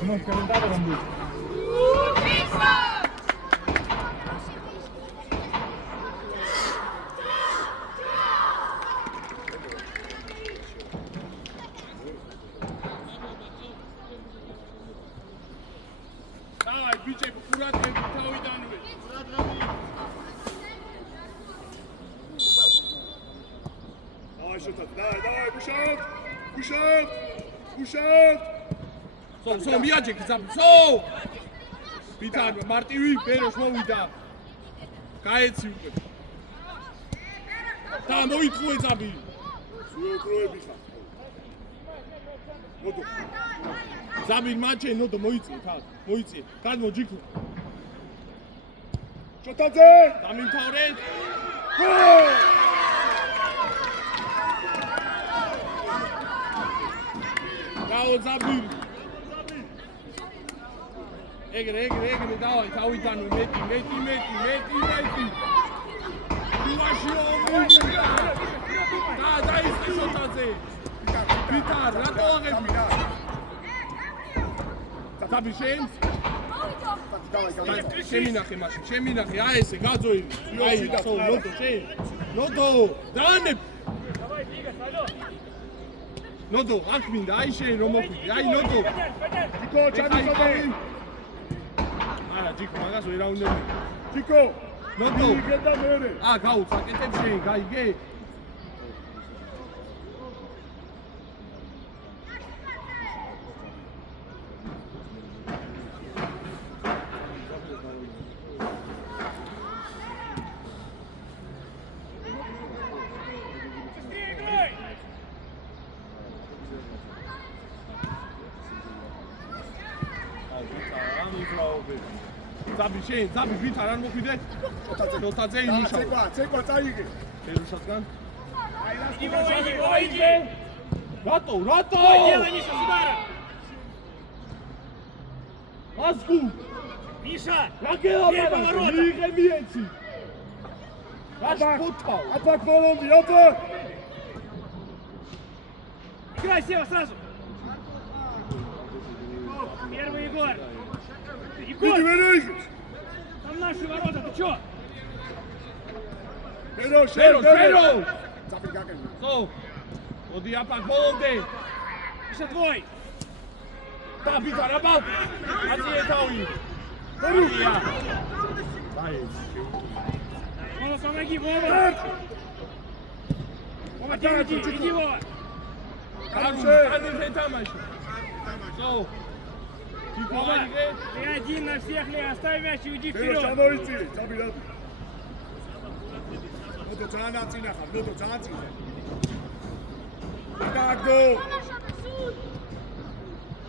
Hemos calentado con mucho. Давай, бичай, аккуратнее, თავიდან ვე. Давай, что-то, давай, push out. So, მიაჯეკ ზაბ. So! ბითან, მარტივი, ბეროს მოვიდა. გაეცი უკვე. და მოიტყუე ზაბი. სუოკროები ხარ. მოდო. ზაბი მაჩე, ნოდო მოიწი, ხარ. მოიწი. გადმო ჯიქო. ჩოტაძე! დამიმთავრე. გაო ზაბი. ეგრე, დავაი, თავიდან მეტი. გუაში ომია. და ის შოტაძე. ბიტარ, რატო აღები? ზაბი შენ? შემინახე მაშინ, აი ესე გაძოილი. აი, ნოდო შენ. ნოდო, დაანებ. დავაი, დიგა, სალო. ნოდო, აქ მინდა, აი შენ რომ მოხვიდი. აი ნოდო. ჯიკო, ჩამიწოდები. არა, ჯიკო, მაგას ვერ აუნდები. ჯიკო, ნოდო. იგედა მერე. გაუცაკეთებ შენ, გაიგე? ზაბი ვითარ არ მოხვიდე? შოტაძე იმუშავა. ცეკვა წაიგე. ფერუშასგან? აიგე. რატო? Ниша, сюда! ასკუ. Миша! რა გელაპარაკე? მიიღე მიეცი. რას ფუთავ? Атак Волонди, атак! Играй, Сева, сразу! Первый Егор! Иди, Верейгис! Там наши ворота, ты чё? Феро! So, მოდი აპაკ ბოლომდე. Миша, твой! და ბიძარ აბა. აზიე თავი. Веруя! Вова, помоги, Вова! Вова, иди, Вова! Кадр тамаши. So, Вова, ты один на всех, оставь мяч и уйди Веро, вперед! ჩამოიწი, წაბილად. ნოდო ძანაწინა ხარ, ნოდო ძანაწინა. დაგდო!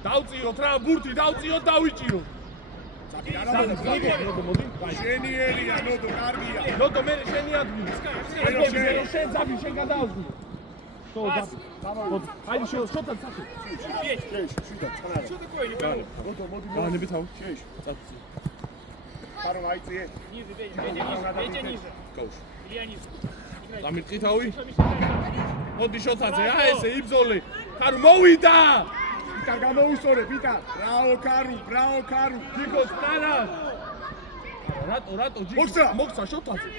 დავწიოთ რა, ბურთი დავწიოთ, დავიჭირო. შენიერია, ნოდო, კარგია. ნოდო, მე შენი ადგილი. მე შენ ზაბი, შენ გადაავდი. So, ზაბი. აი შოთა სახე. Что такое, не пойму? ნოდო, მოდი. განები თავი. შეიშ, წაწი. ხარო აიწიე. Ниже, Петя, ниже. კოშ. Илья, ниже. დამიტყი თავი. Миша, дальше. მოდი შოთაძე, აი ესე იბზოლე. ხარ მოვიდა. Pita, გამოუსწორე, Pita. Bravo, Karu. ჯიქო სტარა რატო ჯიქო მოხსა. მოხსა შოთაზე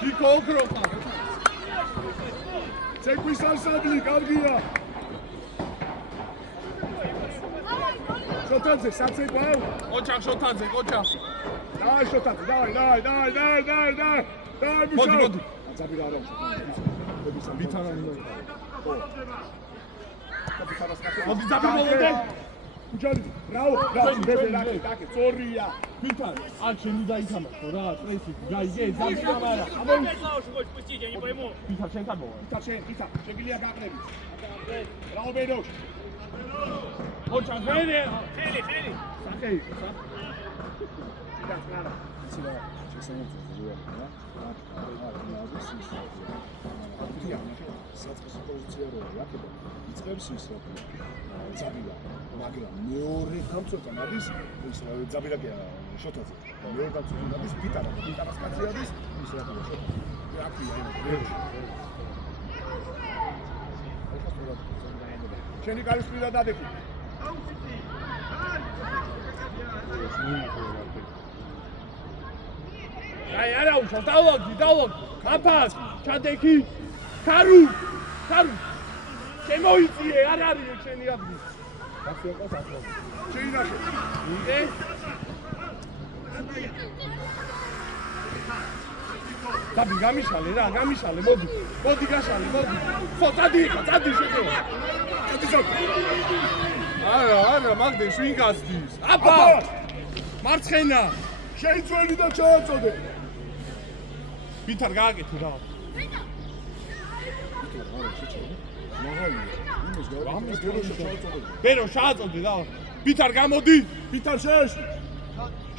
ჯიქო ოქროხა ცეკვის არსაბლი, კარგია. შოთაძე, საცეკვაო. ოჩახ შოთაზე ოჩახ Давай, შოთაძე, давай. Давай, მოდი ძაბი რა არის? ბითარა მოდი ძაბი მოვიდე. უჯარი, браво, დაკე, წორია. ბითარ არ შენი დაითამაშო რა პრესი გაიგე ძაბი გამარა Сауш хочешь пустить, я не пойму. ბითარ შენთან მოვა Пита, შეგვიძლია გაყრები. Браво, ბედოშ. ოჩახ ვერე Хели. სახეი Пита, ხრარა. საწყის პოზიცია რო რაკება იწყებს ის რა ძაბილა მაგრამ მეორე გამწოთა მადის ის ძაბილაკია შოთაძე მეორე გამწოთა მადის პიტარას კაცი არის ის რა შოთაძე რაკია შენი კალის პირა დადები. აი არა უშავს დავლოგი აფას ჩადექი ქარუ შემოიწიე არ არის შენი ადგილი შეინახე. მინდე დაბი გამიშალე მოდი გაშალე ხო წადი შეძო არა მაგდე შვინ გასდის აბა მარცხენა შეიცველი და ჩააწოდე. ბითარ გააკეთე რა ბერო შააწოდე რა ბითარ გამოდი Пита,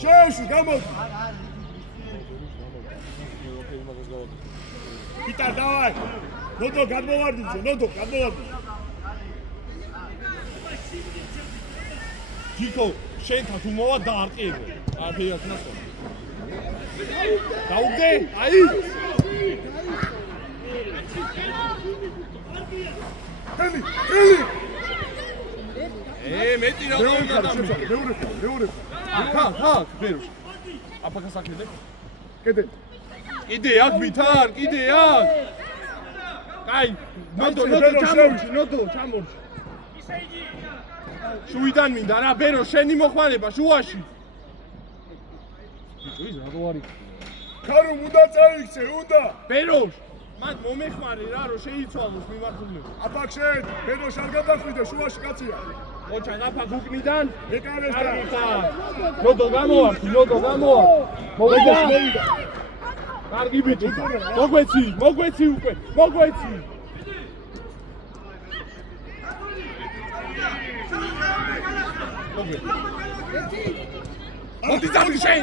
შეეშვი, გამოდი. Пита, давай. ნოდო გადმოვარდინე. ჯიქო შენთან თუ მოვა დაარტყიებო აფეიას ნახო დაუგდე აი ხელი. მეტი რა მეორე. ხა ბეროში აფაკა საკიდე კედე. კიდე აქ ბითარ კიდე აქ კაი ნოდო ჩამორჩი შუიდან მინდა რა ბერო შენი მოხმარება შუაში ბიჭო ის რა არის ქარუმ უნდა წაიქცე, უნდა. ბეროშ მან მომეხმარე რა რომ შეიცვალოს მიმართულება აფაქშენ, ბედოშ არ გადახვიდე, შუაში კაცია. ოჩა ნაფა გუკნიდან ეკარესთან. ნოდო გამოვარდი მოვიდა კარგი ბიჭი მოგვეცი უკვე მოდი ძაბი შენ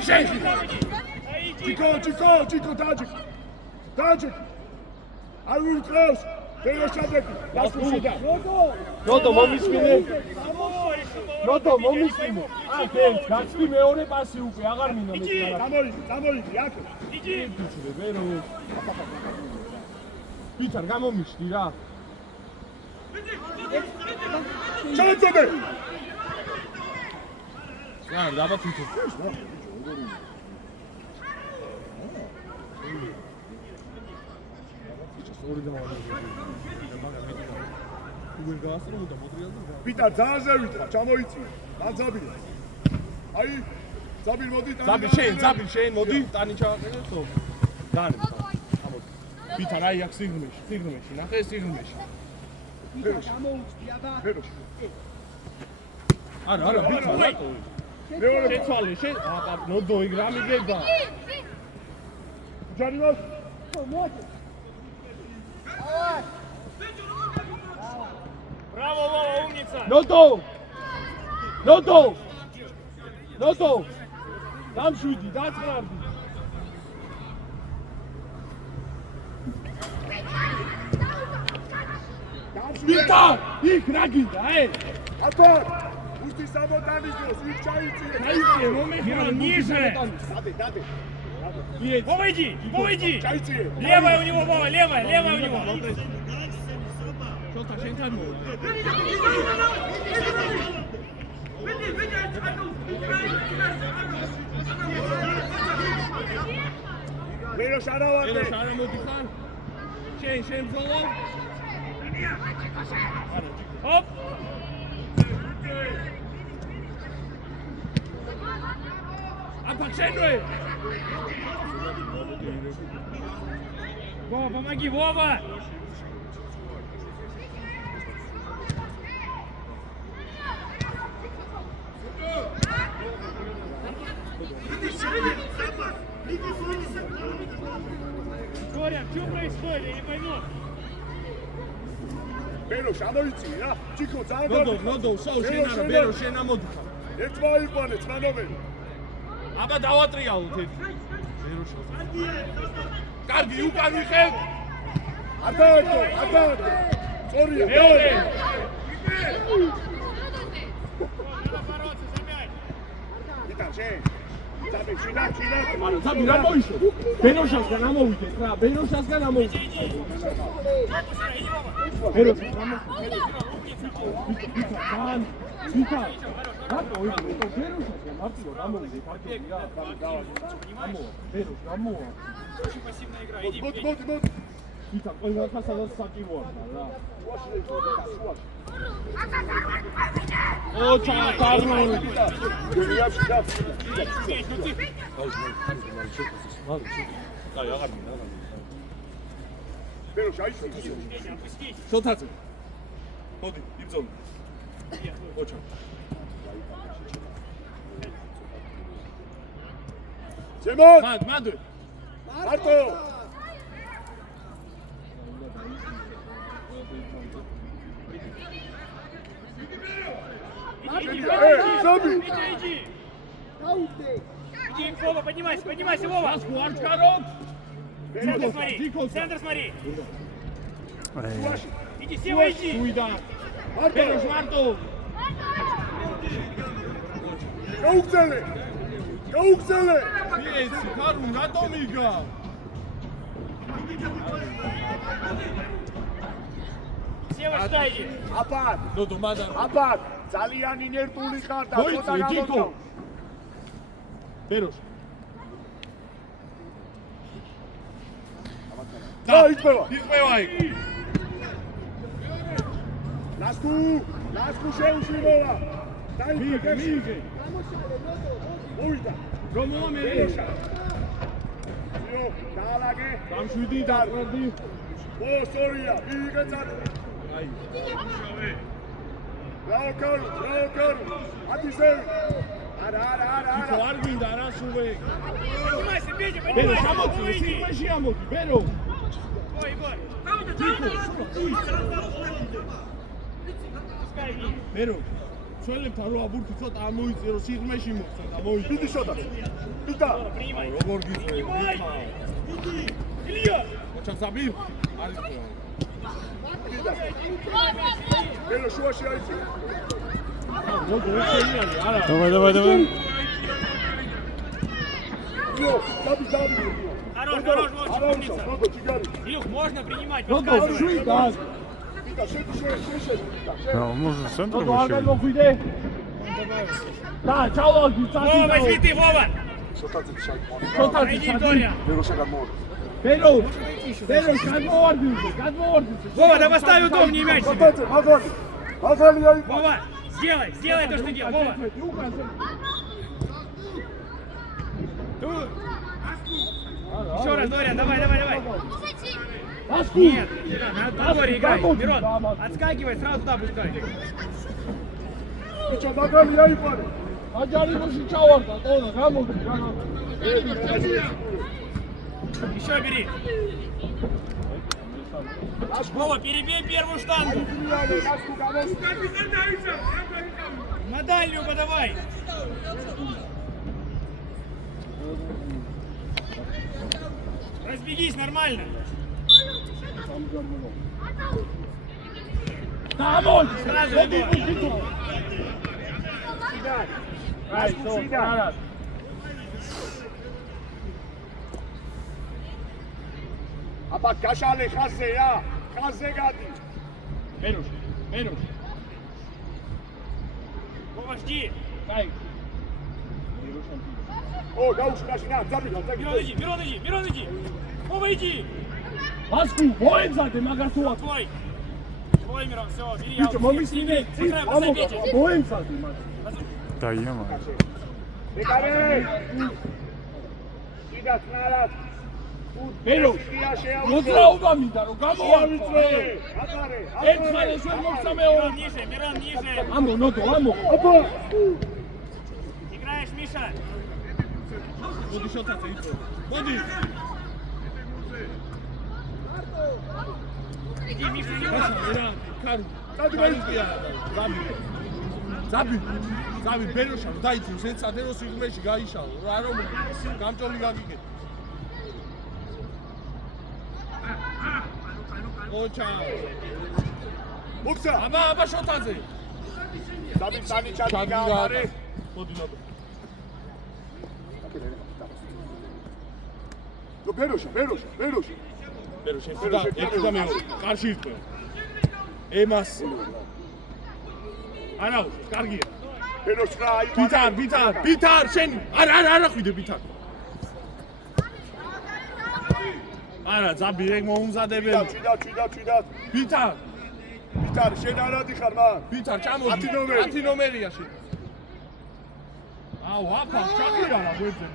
Чико, დაჯექ. I will close. ბედოშ ჩადექი. გასულიდა. ნოდო მომისმინე აქ ეს გაცდი მეორე პასი უკვე აღარ მინდა მე გამოიდი, აქ. ბიჭო ბერო ბითარ გამომიშდი რა ჩააწოდე. რა დაბათვითო ორი დამავიწყე უგერ გაასწრო და მოდრიალდა Пита, ძალზე ვიტყვა, ჩამოიწია. დაძაბია. აი, ძაბი მოდი, ძაბი შენ მოდი, ტანი ჩააყენე ხო? დანი. ამოდი. Пита, აი აქ სიღრმეში, ნახე სიღრმეში. ბეროშ. არა, Пита, რატო? მეორე შეცვალე, აბა, ნოდო იგ რა მიგება? ჯარიმოს. Браво, Вова, умница! ნოდო! დამშვიდი, დაწყნარდი. Пита, იქ რა გინდა, აბა, უსტი საბოტანის დროს იქ ჩაიწიე. აიწიე, მომეხმარე, ниже. დადე. Вова, иди! Вова, иди! Чайцы! Левая у него, Вова, левая у него! შოთა შენთან მოვა. Ბეროშ არავარ. ელოშ არა მოდიხარ. შენ ბრძოლა. Оп! აფა შენვე. Вова, помоги, Вова! Боря, что происходит? Я не пойму. ბეროშ ამოიწი რა. ჭიქო ძალიან ნოდო, შენ არა, ბერო შენ ამოდიხარ. ერთმა იყვანე წმანოველი. აბა დავატრიალოთ ერთ. ბეროშა. კარგი, უკან ვიხევ. ატაკო. სწორია. მეორე. იტან შენ. ძაბი შინა. არა, ძაბი რა მოიშო? ბეროშასგან ამოვიდეს რა, ბეროშასგან ამოვიდეს. ბეროშა. ვიტა. რატო იყო? ბეროშასგან მარტივად ამოვიდეს, ფარჯობი რა, ამოვა. ბეროშ, ამოვა. Очень пассивная игра. Иди, иди. მოდი. ვიტა, ყველა ხასადაც საკივოა რა. ოჩა, კარნული. გიაფში და ბეროშ აიწი. შოთაძე. მოდი, იბრძოლე. ოჩა. ზემოთ. მანდ. მარტო. Забей! Иди! Иди, Вова, поднимайся, Вова! გასკუ არ ჩქაროთ. Центр смотри! Иди, Сева, иди! უიდა. მარტო. ბეროშ მარტო. გაუგზელე! მიეცი, ქარუ, რატომ იგა? Сева, сюда иди! აბად, ნოდო, მადარ. აბად, ძალიან ინერტული ხარ და მოიწი, ცოტა ჯიქო. გამოდო. ბეროშ. დაიწყება. იყვევა იქ. ლასკუ შეუშლიმოვა. დაიწყება. მიიღე. მოვიდა. რომ მომერი. იო, დაალაგე. გამშვიდი დაყრდი. სორია, მიიღე წადე. აი. რაოკარ. ათისევი. არა. ჯიქო არ გინდა რა სულე. Поднимайся, Петя, ბერო поднимайся! შემოწი, Вова, иди! სიყვეში ამოდი, ბერო. Ой, Егор! Пускай иди! ბერო. ჩვენებთან რო აბურთი ცოტა ამოიწირო სიღმეში მოხსნა და მოიწი. დიდი შოთა. პიტა. Принимай! როგორ გიწევ? Принимай! Илья! მოჩახსაბი? არის ხო? ბერო შუაში აიწი. როგორ შეიძლება? არა. Давай. იო, დადი. Хорош, Вовчик, умница! მოგო ჭიგარი. Илюх, можно принимать, როგორ подсказывай! შვიდა? პიტა შედი. Да, можно центр როგორ არ вообще. გამოგვიდე? და ჩავაგი Вова, возьми წადი. ты, Вова! შოთაძე ჩაიყვანა. შოთაძე Иди, ჩადი. Тория! ბერო შეგამოვა. ბერო გადმოვარდი. Вова, да поставь удобнее мяч себе! შოთაძე, მაღალი აიყო. Вова, сделай то, что делал, Вова! Тут! Еще раз, Доря, давай! Нет, надо по Доре играть. Мирон, отскакивай, сразу туда пускай. ბიჭო, მაღალი აიყო. აჯარიმოში ჩავარდა, ტონა, გამოდი. Еще бери. Вова, перебей первую штангу. ლასკუ გამოსა. На дальнюю подавай. Разбегись нормально. გამოდი. Сразу, მოდი, Егор. მოდი. ლასკუ სიდა. აბა გაშალე ხაზე რა, ხაზე გადი. Берешь. Вова, жди. Кай. ო, გაუშკაში რა, ძაბი. Мирон, иди. Вова, иди. Аску, მოემზადე მაგას თუ აქ. Твой, Мирон, все, бери. ბიჭო, მომისმინე. Сыграй, поставь Петя. მოემზადე მაგას. დაიამა. ეკარე. კიდაც ნარად. Берешь. მოძრაობა მინდა რომ გამოავიწრე. აკარე. ერთხელ ეს ვერ მოხდა მეორე. Мирон, ниже. ამო, ნოდო, ამო. აბა. Играешь, Миша. მოდი შოთაზე იწო. მოდი. Иди, Миша, иди. რა, კარუ. ძაბი, ბეროშა დაიწვის ეს ადეროს სიღმეში გაიშალო. რა რომ გამჭოლი გაგიგეთ. ოჩა. მოგცა. აბა შოთაზე. ძაბი წანი ჩაგი გაამარე. მოდი ნოდო. ნუ ბეროშა. ბეროშა ერთი და მეორე. კარში ირტყო. ემას. არა, კარგია. ბეროშა აი ბითარ, შენ არა ხვიდე ბითარ. არა, ძაბი ეგ მოუმზადებელი. ჩვიდა. ბითარ, შენ არა დიხარ მან. ბითარ ჩამოდი. 10 ნომერია შენ. აუ, აფა, ჩაგირა რა გვერდზე.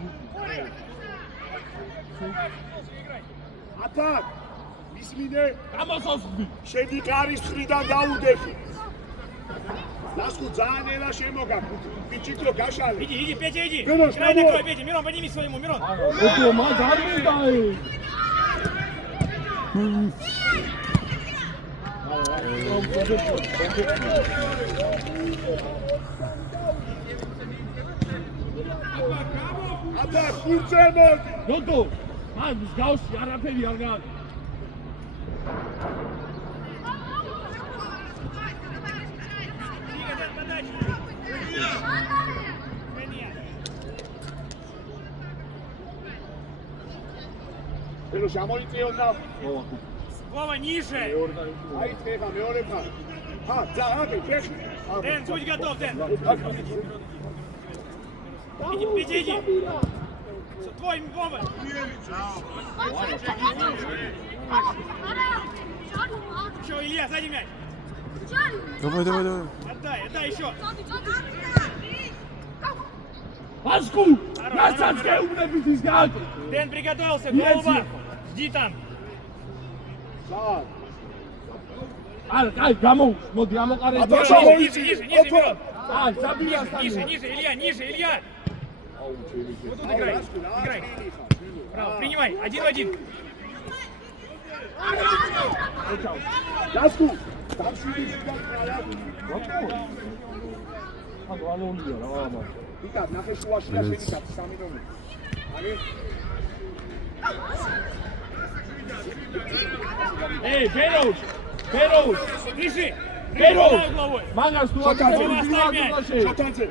ატაკ. ისმინე. გამოსოსხდი. შედი კარის მხრიდან დაუდეხი. ლასკუ ძალიან ელა შემოგაქვს. ბიჭიკო გაშალე. Иди, Петя, иди. Мирон, Играй давай. накрой, Петя. Мирон, подними своему, Мирон. ოკო, მაგ არ მინდა ეგ. ატაკ კურცე მოდი. ნოდო, მაგ მსგავსი არაფერი არ გააქვს. Двигай, подача. ბეროშა მოიწიოდა. Вова, ниже. აი თხება მეორე ხა. ძაღი კეში. Дэн, будь готов, Дэн. Иди, Петя, иди. Твой, Вова. Еще, Илья, сзади мяч. Давай. Отдай еще. ასკუ, რასაც გეუბნებით ის გააკეთე. Дэн приготовился, голова. Жди там. სად? არა, კაი, გამოუშვ, მოდი ამოყარე. აბა, Ниже, Мирон. აი, საბიას Ниже, Илья. Вот тут играй. Браво, принимай. 1-1. ლასკუ. დამშვიდი გაკრალა. ალონია რა, აბა. იტა ნახე შუაშია შეგიძლია 3 ნომერი. აი Эй, Берош! Ниже. Берош! Головой. Магас თუ შოთაძე, აკეთე.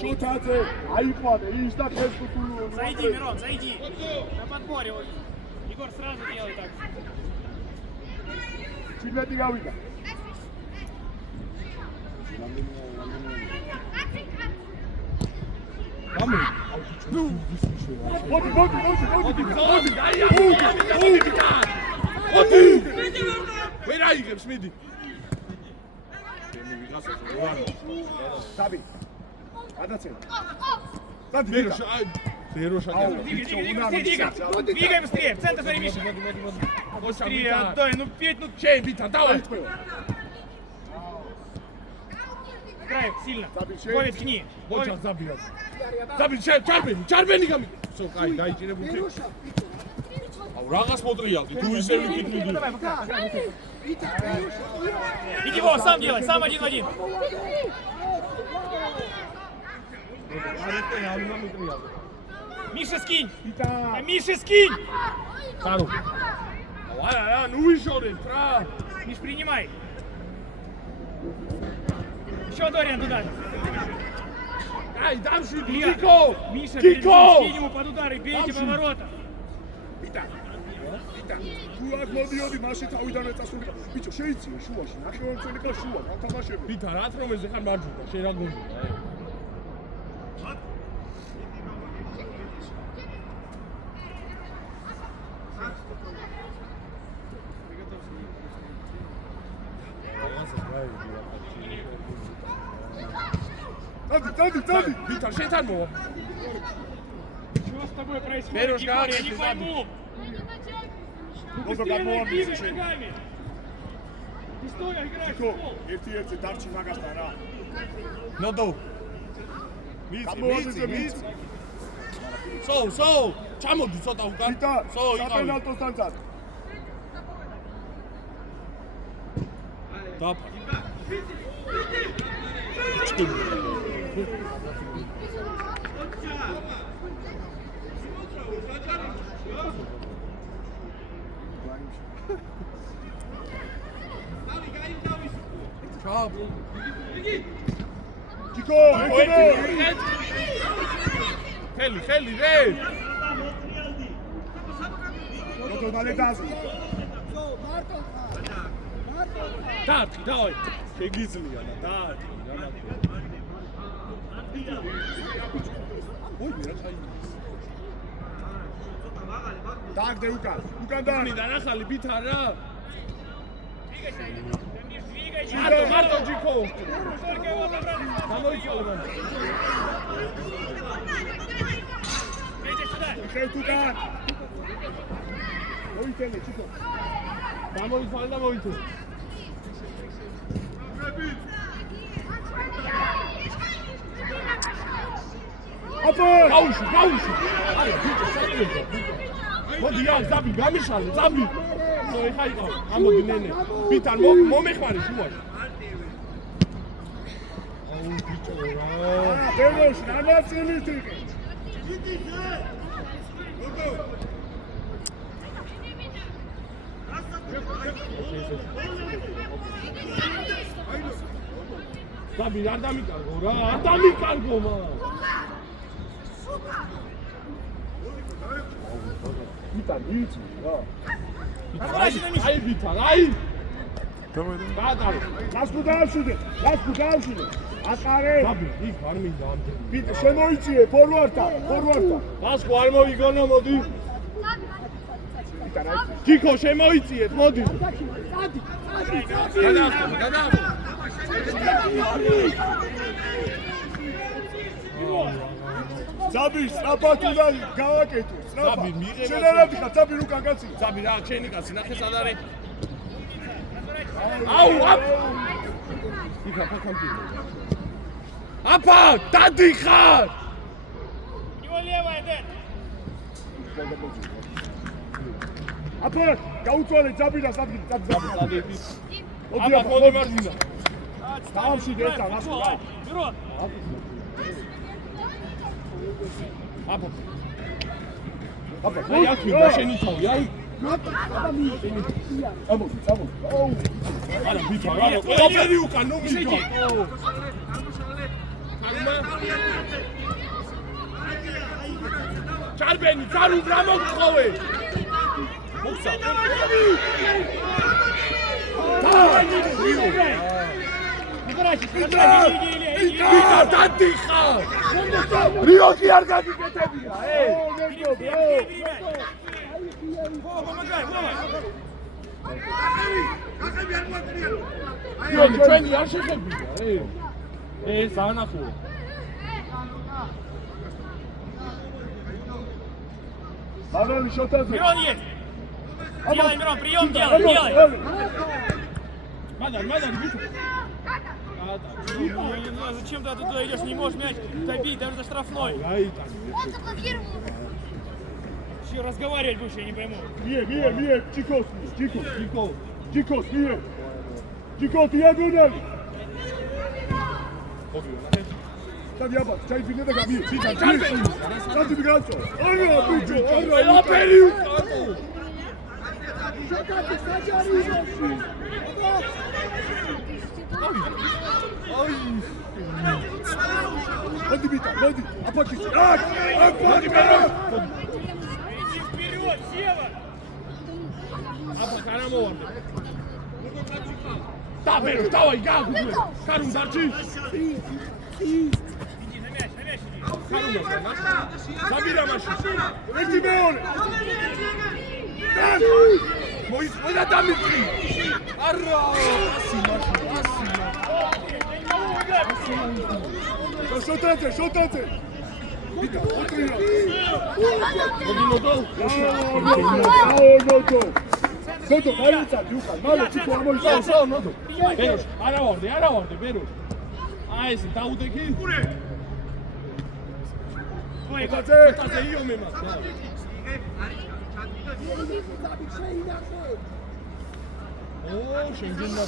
შოთაძე, აიყვანე, ის და ეს თუ Зайди, Мирон, зайди. На подборе. Вот. Егор сразу делай так. ჩილეთი გავიდა. გამო. მოდი. ვერ აიღებს, მიდი. საბი. გადაცემა. Берош, Двигай быстрее. В центр смотри, Миша. Быстрее отдай. Ну, Петь, ну შენ ბითა, давай. играй сильно. Забей, Говид, кни. მოჩა ზაბია. ზაბი, ჩარბენი გამი. სო, კაი, დაიჭირებული. აუ, რაღაც მოტრიალდი, თუ ისე ვიკითხები. Иди, Вова, сам делай. Сам 1-1. Миша, скинь. Миша, скинь. Кару. Ай, ну вышорен, тра. Миш, принимай. Еще Дориан туда. Ай, дамши, Илья. Кико. Миша, Кико. скинь ему под удар и бейте по воротам. ბიტა თუ აქ მოდიოდი მაშინ თავიდანვე წასულიყო ბიჭო შეიწიე შუაში ნახევარმცველი ხარ შუა რა თამაშები ბიტა რა თრომეზე ხარ მარჯვენა შენ რა გონია Тади! ბიტა შეთან მოვა Что с тобой происходит? Берешь, Егор, я как не ты, пойму. Ну, Быстрее как найди обманываешь, с Шей. ногами. Ты стой, играешь в Тихо, футбол. ერთი-ერთი დარჩი მაგასთან რა. ნოდო მიცი გამოვაძე მიცი. სო ჩამოდი ცოტა უკან ბიტა, სო იყავი საპენალტოსთან წარ. დაფა ჩაბ Тихо, ხელი რე ნოდო მალე დაზი. დარტყი დავაი შეგიძლია და დარტყი ოი რა ხაი დაგდე უკან და ნიდან ახალი ბითა რა Двигайся. მარტო ჯიქო Только его забрать. გამოიწვია Иди сюда. ხეთ უკან. მოიტენე ჩიქო. გამოიწვალა და მოიწვა აპო! გაუში არა ბიჭო საერთოდ მოდი ან ზაბი გამიშალე ზაბი ნუ ეხა იყო ამოდი ნენე ბითან მომეხმარი შუაში აუ ბიჭო რა დევოშ, რამაცილით იყო. ზაბი არ დამიკარგო რა არ დამიკარგო მა ბიტა მიცი რა. აი ბითა აი Давай. გაატარო გასკუ დაავშიდე. ატარე. ზაბი იქ არ მინდა ამ ბიტა შემოიწიე ფორვარდთან. გასკო არ მოიგონო მოდი ბიტა რა. ჯიქო შემოიწიეთ მოდი გადა ზაბი სწრაფად უნდა გავაკეთო. ზაბი, მიღება შენ არ დიხარ, ზაბი უკან კაცი. ზაბი რა ჩენი კაცი ნახე სად არის აუ აპ იქა ფაქანტი აპა დადიხარ У него левая, Дэн. აპო, გაუწვალე ზაბი და ზაბი. აპა მოდი მარჯვენა დაავშიდე ეს და გასკუ რა. Бюро. აპა აპა, აი აქ მინდა შენი თავი აი ამოდი. აუ. არა ბიჭო რა ყველაფერი უკან ნუ ბიჭო ჩარბენი ჩარუ რა მოგწოვე მოგცა ბიჭო დადიხარ რიოგი არ გაგიკეთებია Помогай, Вова. ჩვენი არ შეხებია ეს ანახო მაგალი შოთაზე. Мирон есть. Делай, Мирон, прием делай. მადარ ბიჭო Не знаю, зачем ты туда идешь, не можешь мяч добить, даже за штрафной. გაიტანე Он заблокировал. Еще разговаривать будешь, я не пойму. მie, ჩიქოს, ჯიქო ჩიქო დიაგონალი. ოდიო ნახე ჩადი აბა, ჩაიფინე და გამიე. ჩარბენი ჩადი მიგაცო. არა, ბიჭო, არა. ყველაფერი უკანო მოდი ბიტა, მოდი. აპაკი. აპაკი მერე. Иди вперед, Сева. აბა არა მოვარდე. Таберу, давай, гагу. Карум дарчи. Иди на мяч, иди. Карум дарчи. Забира машин. ერთი მეორე. მოიწვია დამიტრი. არა, ასი машин. შოთაძე. ვიდა, ოტრია. ნოდო, გაიწადი უკან, მალე ციკო ამოიწაო, ნოდო. ბეროშ, არა ვარდე, ბეროშ. აი ეს დაუდექი. შოთაძე, იომე მას. ო, შენგენა.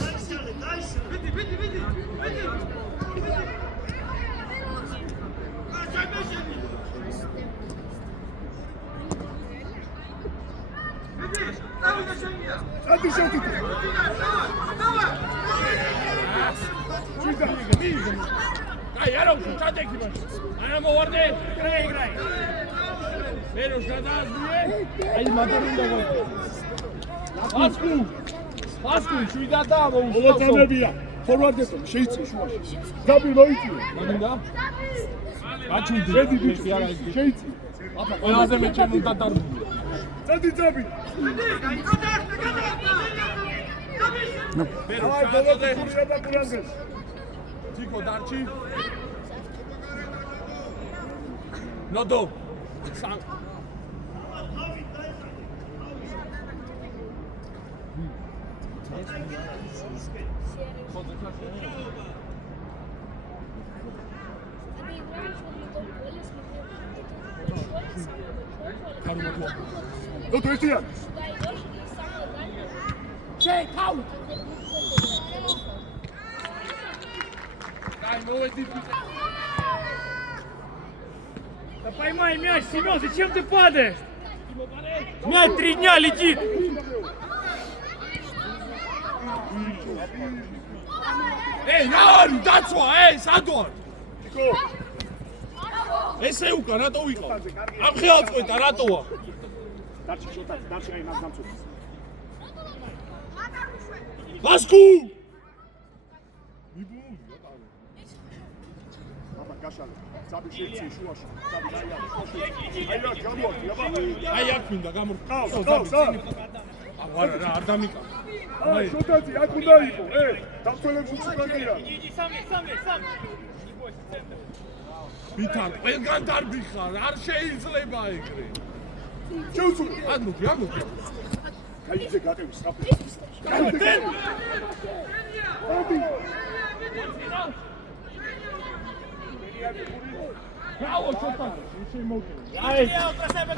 ადი შევტიტე. აი, არა უშო, ჩადექი მაშინ. არა მოვარდე. Играй. ბეროშ გადააზრიე. აი, მაგარუნდა გავხდი. ასკუ, შვიდა და მოუსწავლო. მოლოწამებია. ფორვარდესო, შეიწი შუაში. გაბი მოიწი. მაგინდა? აჩუდი. შედი, არა ის. შეიწი. ყველაზე მე ჩემ უნდა დარბი. წადი. ბეროშ აი, გადადე. ბოლო და კურანგეს. ციკო დარჩი. ნოდო. სამ. ნოდო ერთია. Ай, моведи. Да поймай мяч, Семен, зачем ты падаешь? Мяч 3 дня летит. Эй, ნაარი, დაცვა, სადوار. ციკო. ესე უკან რატო ვიყავ? ამ ხელს წვეთა რატოა? დარჩი შოთაძე, დარჩი აი მაგ დამწუხ. ლასკუ! აბა გაშალე. საბი შეიცი შუაში. საბი აი შუაში. აი რა გამოვარდი, აბა. აი აქ მინდა გამორკავს. ყავს. არა, არ დამიკა. აი შოთაძე, აქ უნდა იყო, დამცველებს უცხოია. Иди сам. ვითარ, ყველგან დარბი ხარ, არ შეიძლება ეგრე. შევწული. ამოდი. გაიძე გატევი საფრთხეს. გაიძე. ადი. ბრავო, შოთაძე, შემოვიდე. Ай,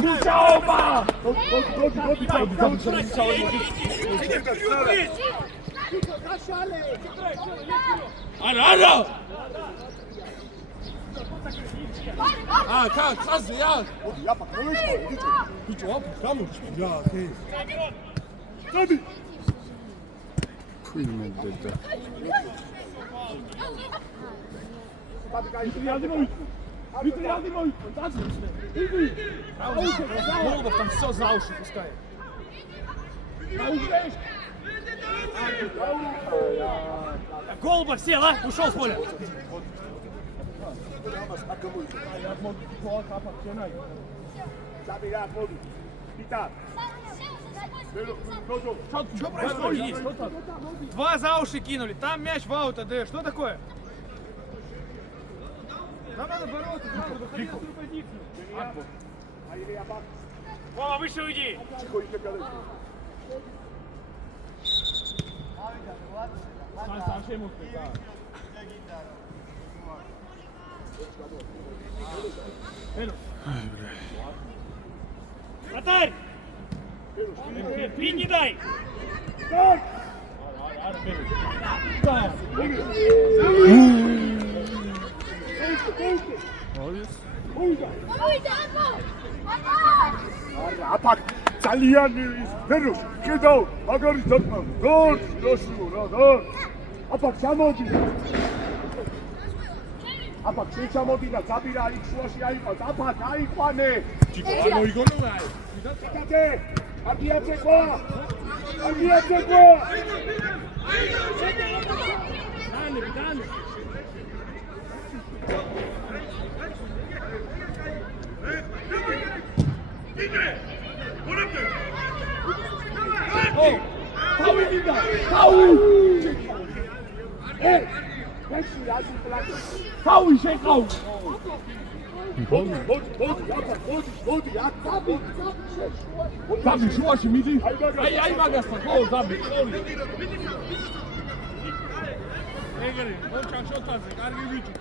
მუშაობა! არა! ხაზე, მოდი, აბა, მოიშვა, იდიჭე. ბიჭო, აფ, გამორჩა. რა, ხე. დადი. Queen deda. Витриады мой, тазы. Иди. Голубов там все за уши пускает. Голубов сел, а? Ушел с поля. Забирай, моди. Питар. Что происходит? Два за уши кинули, там мяч в аут, АД. Что такое? Нам надо бороться, надо выходить на свою позицию. Вова, выше уйди. Вратарь! Бить не дай! აფაკ ძალიან ის ფეროს კიდევ მაგარი დაკმა გორს გასულო რა და აფაკ ჩამოდი აფაკ შეჩამოდი და ზაბირა იქ შუაში აიყვანს აფაკ აიყვანე ჩიკო არ მოიგონო აი კაცე აგიაცეკვა! აგიაცეკვა! Dane. თავიდიდა! თავი! ეში რაზი პლატო. თავი შეყავ. მოდი, აქ დაბი. დაბი შუაში მიდი. აი მაგასთან, ხო, დაბი, ორი. ეგრე, მოჩან შოთაზე, კარგი ბიჭი.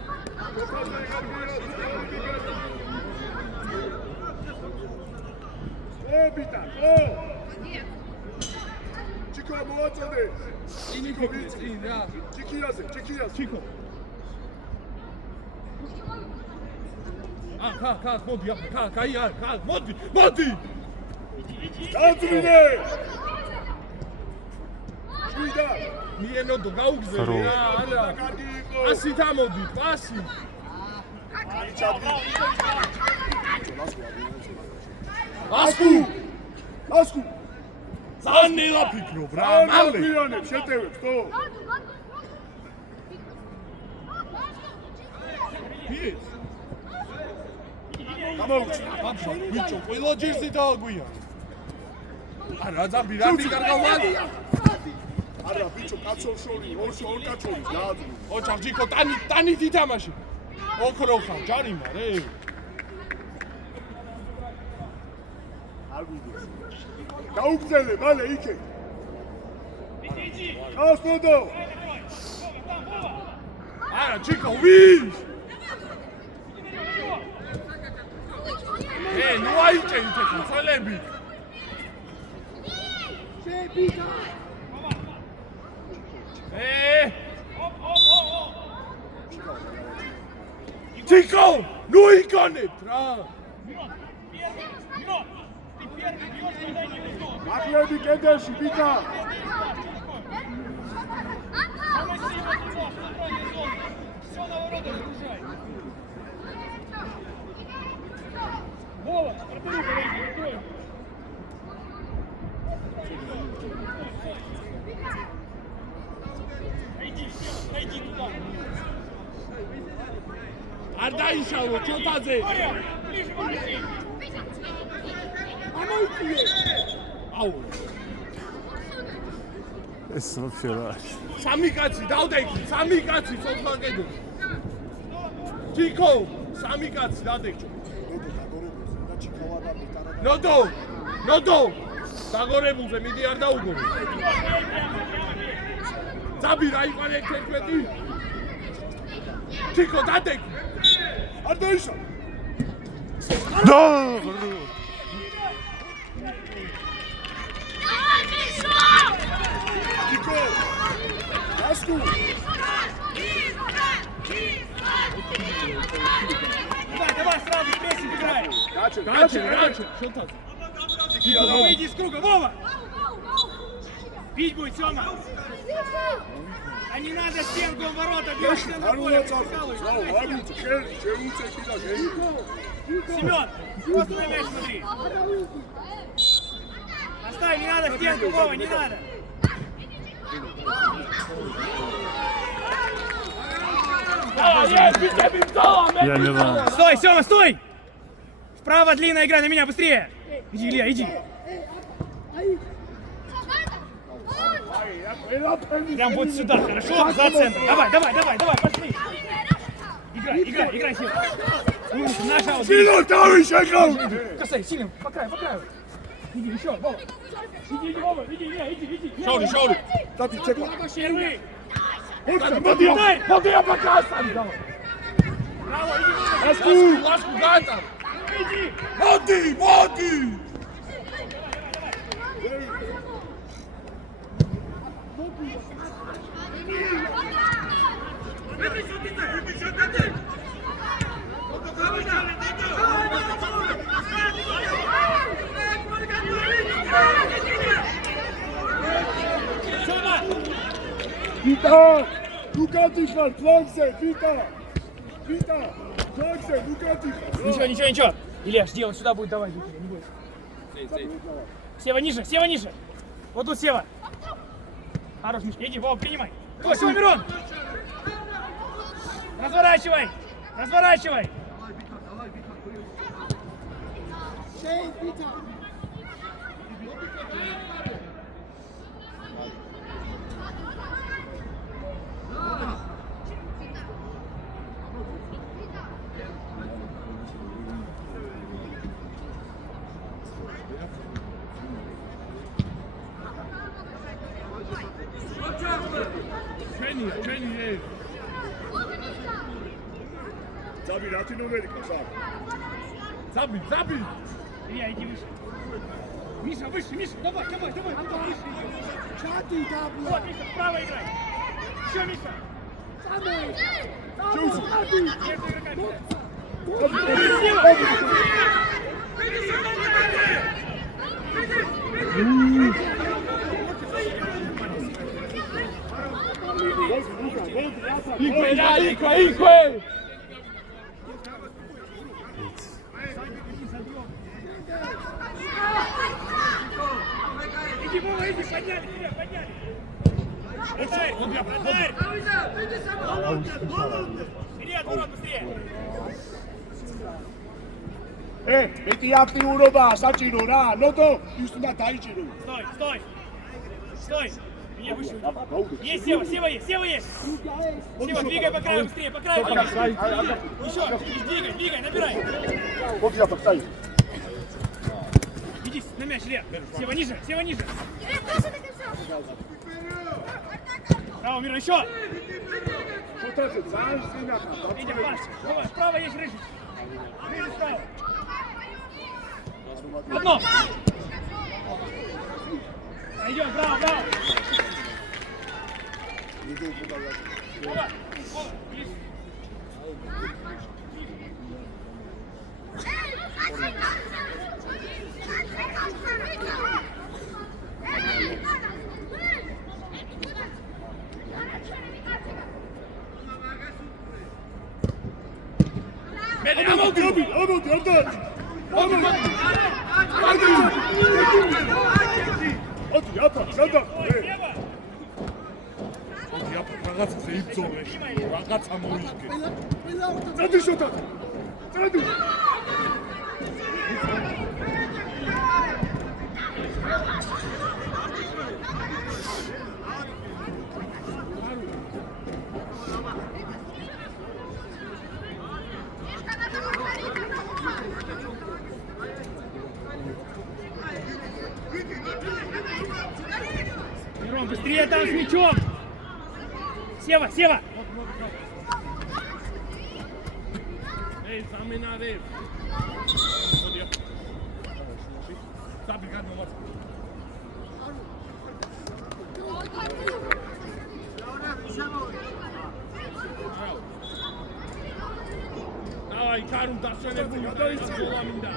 ბიტა, ჩიკო მოაწოდე. ინიქო წინ რა. ჩიკიაზე. ჩიკო. ხა, მოდი, ხა, მოდი. დაძრინე! შვიდა! მიენოდო გაუგზავნე რა, არა. კარგი იყო. პასით ამოდი, პასი. ასკუ! ძალიან ნელა ფიქრობ რა, მალე. მილიონებს შეტევებს, ხო? ის გამოვუჩი. ბაბშა, ბიჭო, ყველა ჯერზე დააგვია. არა, ძაბი, რა მიკარგავად? არა, ბიჭო, კაცო შორი, ორ კაცოვის დააძრინე. ოჩახ ჯიქო, ტანი თითამაში. ოქროხა, ჯარიმა, რე. არ ვიდეს. გაუგზელე, მალე იქე. გავს მოდო. არა, ჯიქო, ვის? ნუ აიჭერით ახლა წელები. ჯიქო, ნუ იკონებთ რა. ახლები კედელში, ბიჭა. Вова, прикрой. Иди туда. არ დაიშალო ჩოთაზე. აუ. ეს вообще რა. სამი კაცი დავდექი, სამი კაცი სოფლა კედო. ჯიქო, სამი კაცი დადექი. ნოდო დაგორებულზე მიდი არ დაუგორო. ძაბი რა იყარე 11? ჯიქო დადექი. არ დაიშა. და! ჩიკო. ასკუ. Давай сразу вместе играй. Качай, шотаз. Выйди из круга, Вова. Бить будет, Сёма. А не надо стенку в ворота, бьешь на поле. Семён, просто на мяч смотри. Оставь, не надо стенку, Вова, не надо. Я не знаю. Стой, Сёма, стой! Вправо длинная игра, на меня быстрее! Иди, Илья, иди! Прям вот сюда, хорошо? За центр. Давай, пошли! Играй, Сима! Умница, наша аут! Касай, сильно, по краю! Иди, еще, Вова! Иди, Вова, иди! Шоури! Первый! Поди апакастан! Браво, иди, Ласку, гата! Моди! Вита! Дукати хар, фланксе, Вита! Фланксе, Дукати хар! Ничего. Илья, жди, он сюда будет давать, не бойся. Сева ниже, Сева ниже. Вот тут Сева. Хорош, Мишка, иди, Вова, принимай. Ой, Сева, Мирон. Разворачивай. Разворачивай. ჩვენი ძაბი რათი ნომერი ყავს? ძაბი Илья, иди выше. Миша, выше, Миша, давай. ჩადი დაბლა. Вот, Миша, вправо играй. Еще, Миша. Чусь. Между игроками. იქვე Иди, Вова, иди, подняли, Илья, подняли. Ударь, ударь. Илья, отворот, быстрее. მეტი აქტიურობაა საჭირო რა. ნოტო ის უნდა დაიჭირო. Стой. Илья, выше. Есть Сева есть. Сева, двигай по краю быстрее, по краю. Еще, двигай, набирай. მოდი აბა საი. Иди на мяч, Илья. Сева ниже. Браво, Мирон, еще. შოთაზე ძალიან ძინაა. Иди, Паш. Вова, справа есть Рыжик. Рыжик справа. Одно. Идем, браво. Вова, ближе. რაღაცაზე იბრძოლე რაღაცა მოიგე წადი შოთა. წადი. Мирон, быстрее там с мячом! Сева! Эй, заминare! Моди. Забი განმოვა. Давай, карум დაშვენებული გადაიწყო მინდა.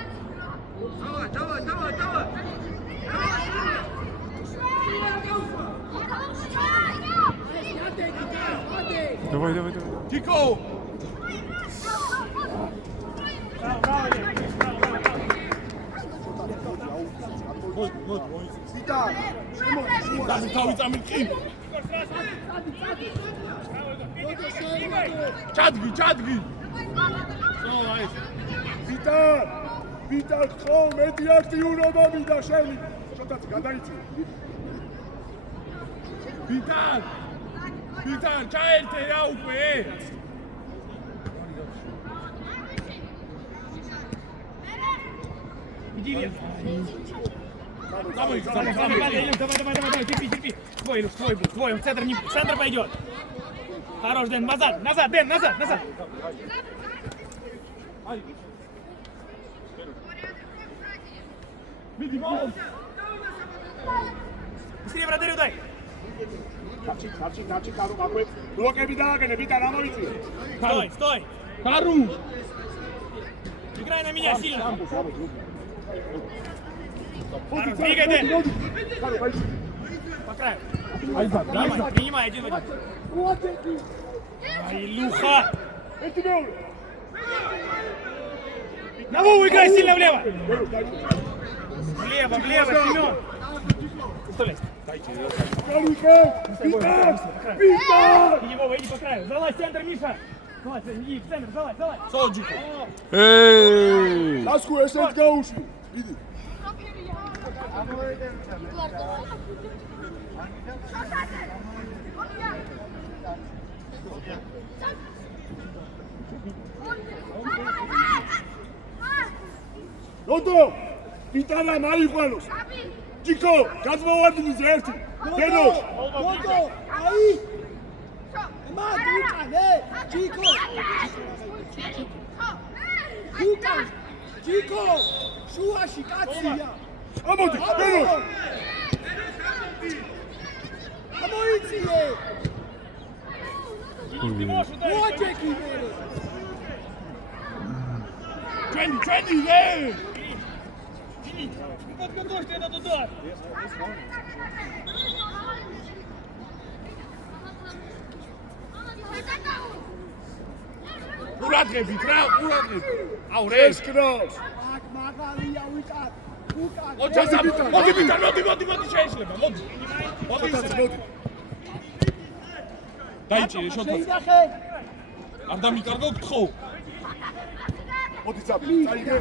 Давай! Давай. Тико! თავი წამიყი. ჩადგი. აი. ვიტარ ხო მეტი აქტიურობა მინდა შენი. შოთაც გადაიწი. ვიტარ, ჩაერთე რა უკვე. Иди, Илья. Давай, терпи. Твой, в центр пойдет. Хорош, Дэн, назад, Дэн, назад. Быстрее вратарю дай. Качи, кару, какой. Блокები დააგენე, ვიტარ ამოვიწი. Стой. карум. Играй на меня сильно. Двигай, Дэн. По краю. Принимай один в один. Илюха. На Вову играй сильно влево. Влево, Семен! Оставляй. Иди, Вова, иди по краю. Залазь в центр, Миша! Залазь, иди в центр, залазь! Солджико. Эй! დასკუ ესეთ გაუშვი. დიდი. ნოდო, პიტანა მაიყვანოს. ჯიკო, გადმოვარდნი ერთი. დედო. ნოდო, აი! მა დუკანე, ჯიკო! დუკან! ჯიკო! შუაში კაცია! ამოდი, დედო. ამოიციე! Не можешь ударить! მოაჭექი მერე! ჩვენი ლე. Финит! Ну подготовьте этот удар! ყურადღებით რა, ყურადღებით. აუ რე. ეს კრავს. აქ მაგალია ვიკათ! უკან! ოჯახი, მოდი ბიტა, მოდი შეიძლება, მოდი. მოდი. დაიჭირე შოთაც. შეინახე! არ დამიკარგო გთხო. მოდი წაბი, წაიგე.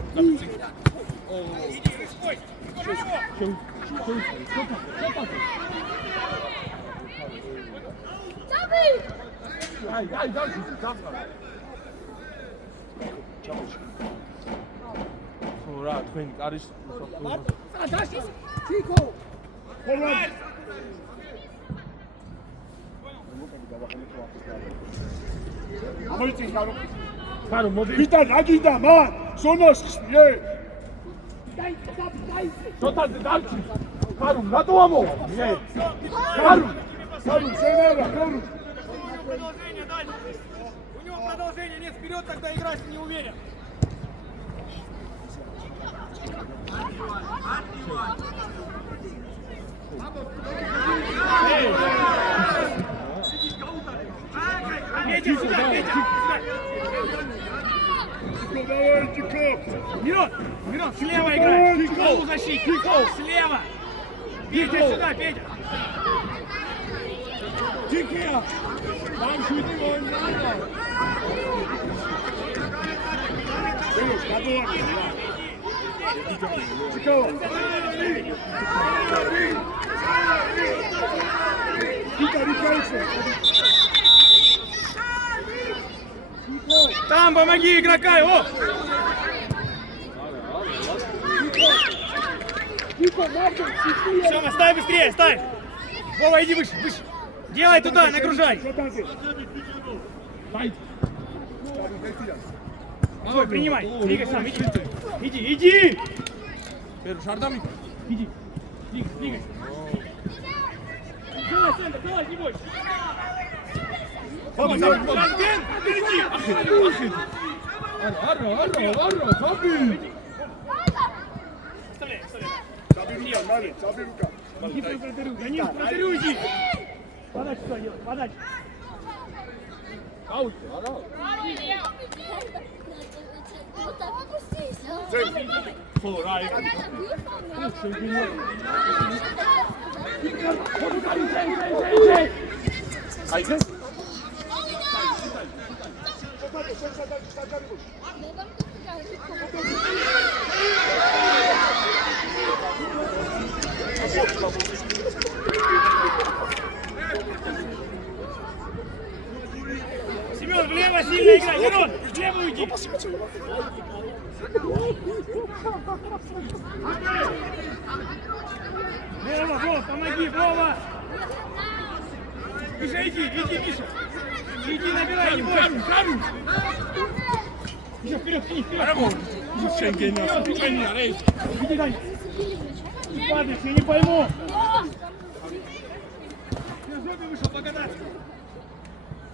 აი, დავშიტე, დავყავ. ხო რა, თქვენი კარის დაშის! ჯიკო! ფორვარდ. ამოიწი ხარო. ხარო მოდი. პიტა ნაგიდა მან. ზონას ხსნიე. შოთაზე დავჭი. ხარო, რატო ამოვა? ხარო, შენერა, ხარო. Продолжение дальше! У него продолжение нет, вперед тогда играть не уверен! Петя, сюда, Петя! Давай, Джико. Мирон, слева играй! Полузащитник! Слева! Петя, сюда, Петя! ჯიქია. დამშვიდი მოიმზადა. ჯიკო. Там помоги игрока, о! Сёма, ставь быстрее, ставь! Вова, иди выше, выше! Делай туда, нагружай! Стой, принимай! Двигай сам, иди! Иди! ფერო შარდამი. Иди! Двигай! Давай, центр, давай, не бойся! Контент, впереди! არა, თაბი. Вставляй! Забей рука. Иди по вратарю, гони, в вратарю иди! Подачу сюда делай, подачу! აუჭი, არა. ხო რა, ეგ. აი ეს? Семен, влево сильно играй! Мирон, влево уйди! Вова, помоги, Вова! Миша, иди, Миша! Иди, набирай, не бойся! Миша, вперед! არა მო. შენგენა, თქვენი არა ეს. Иди, Дань! Не падай, я не пойму! Я в жопе вышел погадать!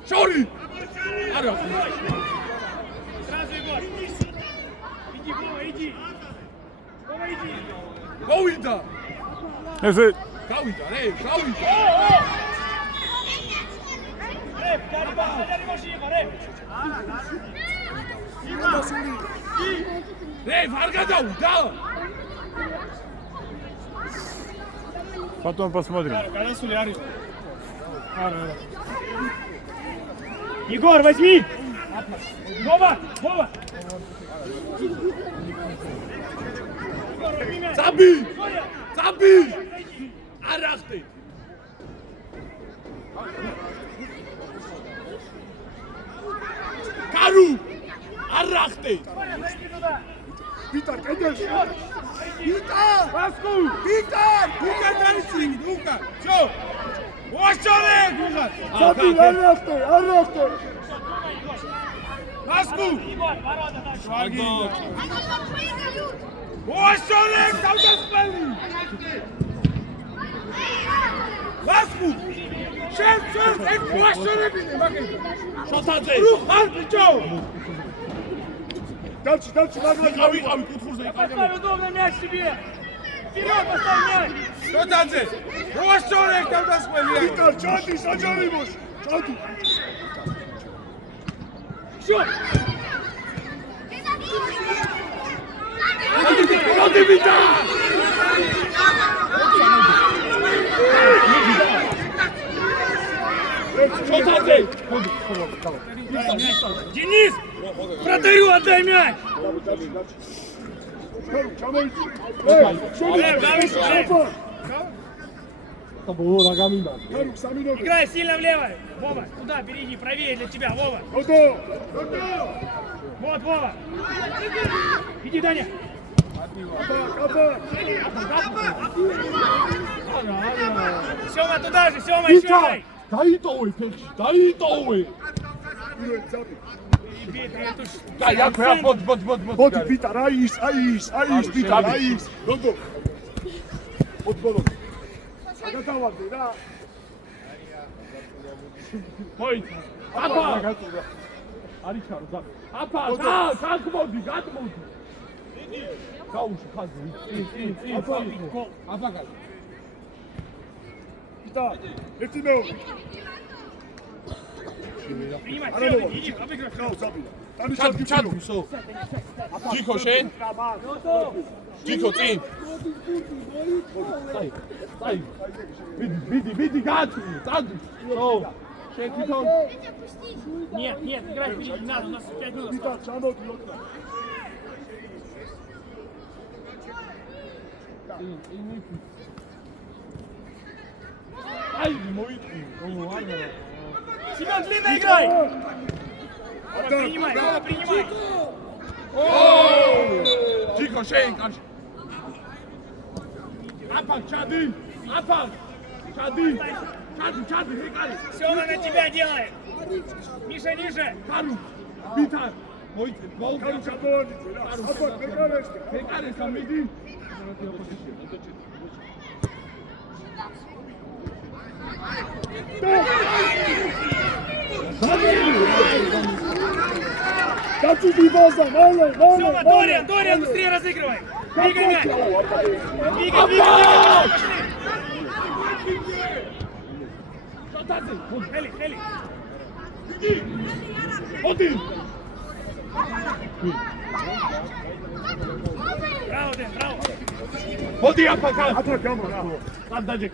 შორი. არა. Сразу, Егор! Иди, Вова, иди! Вова, иди! მოვიდა. ესე გავიდა, რე, გავიდა. Эй, дай машину, Эй! რე, ვარ გადავიდა. Потом посмотрим. Გადასული არის. არა. Егор, возьми! Вова! Вова! Цаби! Цаби! Арахты! Кару! Арахты! Витар, кайдеш? Витар! Паску! Витар! Витар танци! Лука! Всё! Ошчолек! Саби, арахте! Паску! Егор, ворота так. Шваги! Ошчолек! Тавдасπელი! Паску! შენ ეს ошчоლებინე მაგეთ! შოთაძე! რუხარ ბიჭო! Дальше, магла. ავიყავი კუთხურზე იყავი. Поставь удобный мяч себе! Вперед, поставь мяч! შოთაძე! ошчолек თავდასπელია! Витар, чади, саჯარივოш. Чади. Всё! მოდი ვიტარ! შოთაძე! Денис! Вратарю отдай мяч! ჩამოიწი. Кару, саминогу. Играй сильно влево! Вова, туда, перейди, правее для тебя, Вова! Нодо. Вот, Вова! Иди, Даня! Капа. Сёма, туда же, Сёма, еще дай! დაიტოვე ფეხში, დაიტოვე! Цаби. აი, აქვე, ბოდ. Მოდი, ვიტარ, აი ის, ვიტარ, აი ის. ნოდო. ოდბოლო. გადავარდი რა. მოიცა. აბა! არის ჩარო, ზა. აბა, გაგმოდი. გაუში ხაზი. აბა, გალ. ვიტარ, ერთი მეორე. Принимай, Ара Сёма, მოვა. иди, обыгрывай! ხაო, ცაბი. ჩადვი, სო. ჯიქო შენ? ჯიქო წინ. აი. მიდი, გაათვლი, წადი. ო. შენ თვითონ Нет, играй впереди, надо, у нас 5 минут. ვიტარ, ჩამოდი ოკნა. აი, მოიწვი. ო, არა. Семён, длинно играй! Вова, принимай! ჯიქო შენ კარში. აფა, ჩადი. ჩადი, მეკარი. Сёма на тебя делает! Миша, ниже! კარუ, ვიტარ. მოიწვი, კარუ მოუწევ. ჩამოვარდიძე რა. აბა, მეკარესკა. მეკარესა მიდი. Дачи база, мало. Сёма, Дориан, быстрее разыгрывай! Двигай мяч! Двигай! Пошли! Хели! მოდი. Браво, Дэн, браво! მოდი აფა, აფა გამო რა. გადაჯე.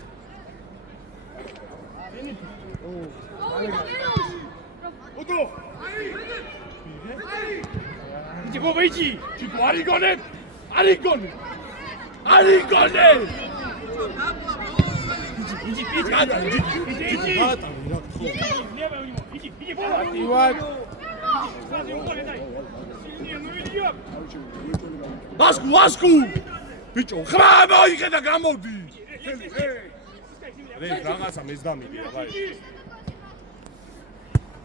ოდო. Иди, Вова, иди! ჯიქო არიგონე. Иди, Петя! Иди! Левая у него! Иди, Вова! Сразу ему поле дай! Сильнее, ну идём! ლასკუ! ბიჭო, ხრა მოიხედა გამოდი. რე, რაღაცა მეძდამილია, ვაი.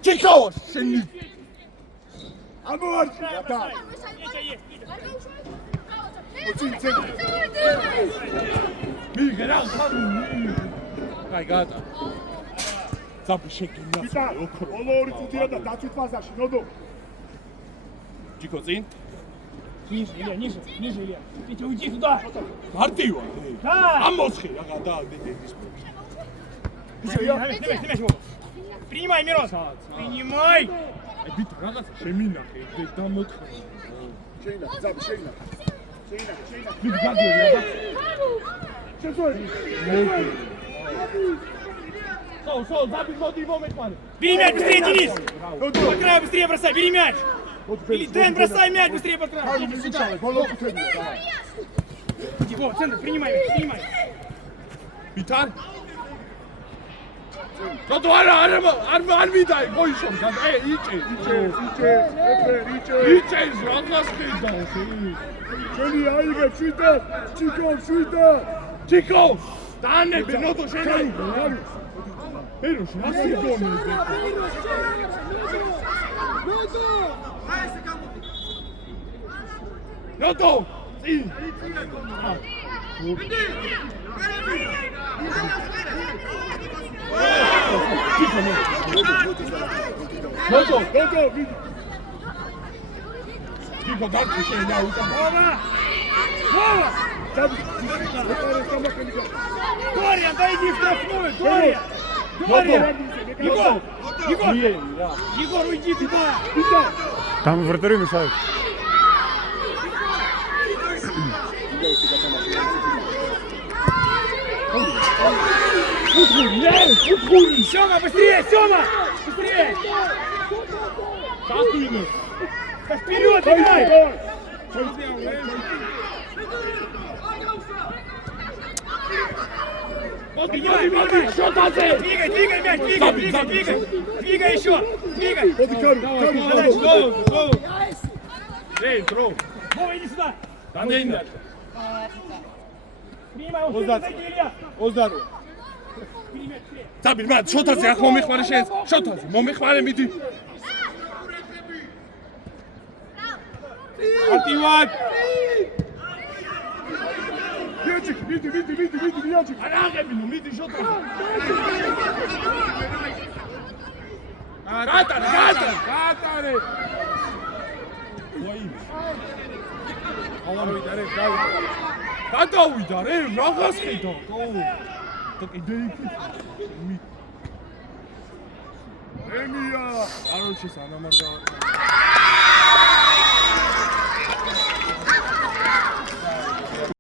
ჯიქო, შენი ამოვარდი რა და. Петя есть, Петя! ოჩინცე. მიგერა ხარი. კაი, გაატა. ძაბი შეკინა. ვიტარ, ბოლო 2 წუთია და დაცვით ფაზაში, ნოდო. ჯიქო წინ. Ниже, Илья! Петя, уйди туда! მარტივა. Да! ამოსხი რაღა და დედის. Давай, Вова! Принимай, Мирон! Принимай! ბიჭო, რაღაცა შემინახე, დამოთხე. შეინა, ძაბი, შეინა. მიდი გაგირი, Сол, забей, моди, момент. Бери мяч быстрее, Денис! По краю быстрее бросай, бери мяч! Дэн, бросай мяч быстрее по краю! Иди сюда! Иди, во, центр, принимай мяч, принимай! Витар. Нодо, არ მიდაი, მოიშო, იჭე. იჭე, რაღაც ხიდა. შენი აიღე შვიდე ჩიკო, დაანებე, ნოდო შენი. პეროში, ასე გონები. ნოდო, წი. ნოდო, ჩიკო, დარჩი შენ აუტა. Дориан, дай иди вдохнуть, Дориан! Егор, уйди туда! Там вратари мешают. Сёма, быстрее, Сёма! Быстрее! Вперед, играй! Двигай мяч, двигай еще, двигай. Эй, троу. Вова, иди сюда. Данейна. Принимай, успей, зайди, Илья. Оздаро. Забир, მან შოთაზე ახ მომეხმარე შენ. შოთაზე, მომეხმარე მიდი. არტივად. მიდი არაღები ნუ მიდი შოთაზე. გატარე. გადავიდა რე, რაღაც ხედავ. და კიდე იქ. ემია აროჩის ანამარგა.